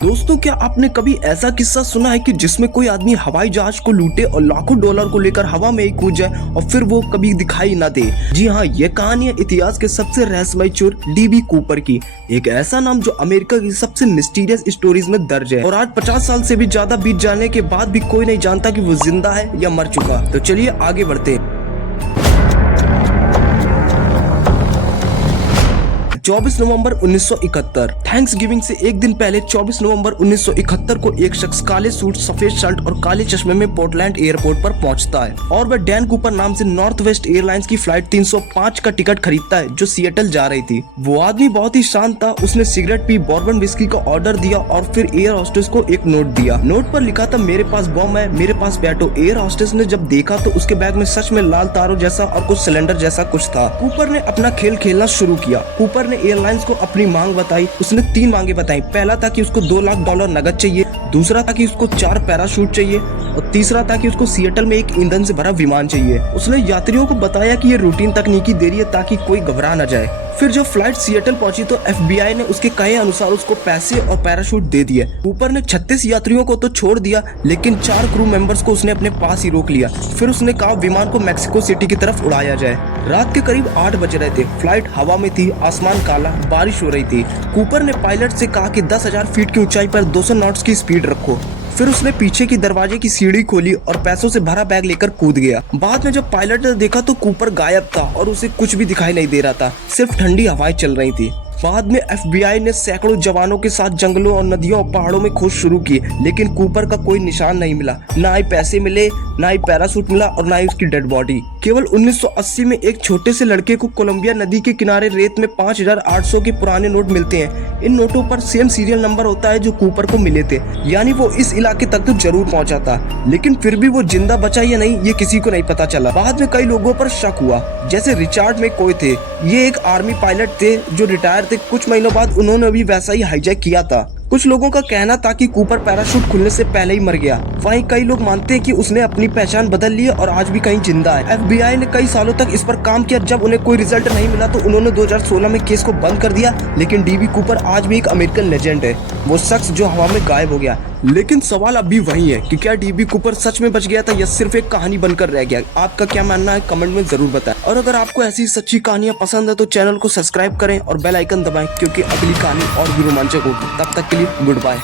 दोस्तों, क्या आपने कभी ऐसा किस्सा सुना है कि जिसमें कोई आदमी हवाई जहाज को लूटे और लाखों डॉलर को लेकर हवा में ही कूद जाए और फिर वो कभी दिखाई ना दे? जी हाँ, ये कहानी है इतिहास के सबसे रहस्यमय चोर डीबी कूपर की। एक ऐसा नाम जो अमेरिका की सबसे मिस्टीरियस स्टोरीज में दर्ज है और आज 50 साल से भी ज्यादा बीत जाने के बाद भी कोई नहीं जानता कि वो जिंदा है या मर चुका। तो चलिए आगे बढ़ते हैं। 24 नवंबर 1971। थैंक्स गिविंग से एक दिन पहले 24 नवंबर 1971 को एक शख्स काले सूट, सफेद शर्ट और काले चश्मे में पोर्टलैंड एयरपोर्ट पर पहुंचता है और वह डैन कूपर नाम से नॉर्थ वेस्ट एयरलाइंस की फ्लाइट 305 का टिकट खरीदता है जो सिएटल जा रही थी। वो आदमी बहुत ही शांत था। उसने सिगरेट पी, बॉर्बन विस्की का ऑर्डर दिया और फिर एयर होस्टेस को एक नोट दिया। नोट पर लिखा था, मेरे पास बॉम्ब है, मेरे पास बैठो। एयर होस्टेस ने जब देखा तो उसके बैग में सच में लाल तारों जैसा और कुछ सिलेंडर जैसा कुछ था। कूपर ने अपना खेल खेलना शुरू किया। कूपर ने एयरलाइंस को अपनी मांग बताई। उसने 3 मांगे बताई। पहला था कि उसको $2 लाख नगद चाहिए, दूसरा था कि उसको 4 पैराशूट चाहिए और तीसरा था कि उसको सिएटल में एक ईंधन से भरा विमान चाहिए। उसने यात्रियों को बताया कि ये रूटीन तकनीकी देरी है ताकि कोई घबरा न जाए। फिर जब फ्लाइट सिएटल पहुंची तो FBI ने उसके कहे अनुसार उसको पैसे और पैराशूट दे दिए। कूपर ने 36 यात्रियों को तो छोड़ दिया, लेकिन 4 क्रू मेंबर्स को उसने अपने पास ही रोक लिया। फिर उसने कहा विमान को मैक्सिको सिटी की तरफ उड़ाया जाए। रात के करीब 8 बज रहे थे। फ्लाइट हवा में थी, आसमान काला, बारिश हो रही थी। कूपर ने पायलट से कहा कि 10,000 फीट की ऊंचाई पर 200 नॉट्स की स्पीड रखो। फिर उसने पीछे की दरवाजे की सीढ़ी खोली और पैसों से भरा बैग लेकर कूद गया। बाद में जब पायलट ने देखा तो कूपर गायब था और उसे कुछ भी दिखाई नहीं दे रहा था, सिर्फ ठंडी हवाएं चल रही थी। बाद में FBI ने सैकड़ों जवानों के साथ जंगलों और नदियों और पहाड़ों में खोज शुरू की, लेकिन कूपर का कोई निशान नहीं मिला। ना ही पैसे मिले, ना ही पैराशूट मिला और ना ही उसकी डेड बॉडी। केवल 1980 में एक छोटे से लड़के को कोलंबिया नदी के किनारे रेत में 5,800 के पुराने नोट मिलते हैं। इन नोटों पर सेम सीरियल नंबर होता है जो कूपर को मिले थे, यानी वो इस इलाके तक तो जरूर पहुंचा था, लेकिन फिर भी वो जिंदा बचा या नहीं ये किसी को नहीं पता चला। बाद में कई लोगों पर शक हुआ, जैसे रिचार्ड मैककॉय थे। ये एक आर्मी पायलट थे जो रिटायर थे। कुछ महीनों बाद उन्होंने भी वैसा ही हाईजैक किया था। कुछ लोगों का कहना था कि कूपर पैराशूट खुलने से पहले ही मर गया। वहीं कई लोग मानते हैं कि उसने अपनी पहचान बदल ली और आज भी कहीं जिंदा है। FBI ने कई सालों तक इस पर काम किया। जब उन्हें कोई रिजल्ट नहीं मिला तो उन्होंने 2016 में केस को बंद कर दिया, लेकिन डीबी कूपर आज भी एक अमेरिकन लेजेंड है, वो शख्स जो हवा में गायब हो गया। लेकिन सवाल अब भी वही है कि क्या डीबी कूपर सच में बच गया था या सिर्फ एक कहानी बनकर रह गया? आपका क्या मानना है कमेंट में जरूर बताएं। और अगर आपको ऐसी सच्ची कहानियां पसंद है तो चैनल को सब्सक्राइब करें और बेल आइकन दबाएं, क्योंकि अगली कहानी और भी रोमांचक होगी। तब तक के लिए गुड बाय।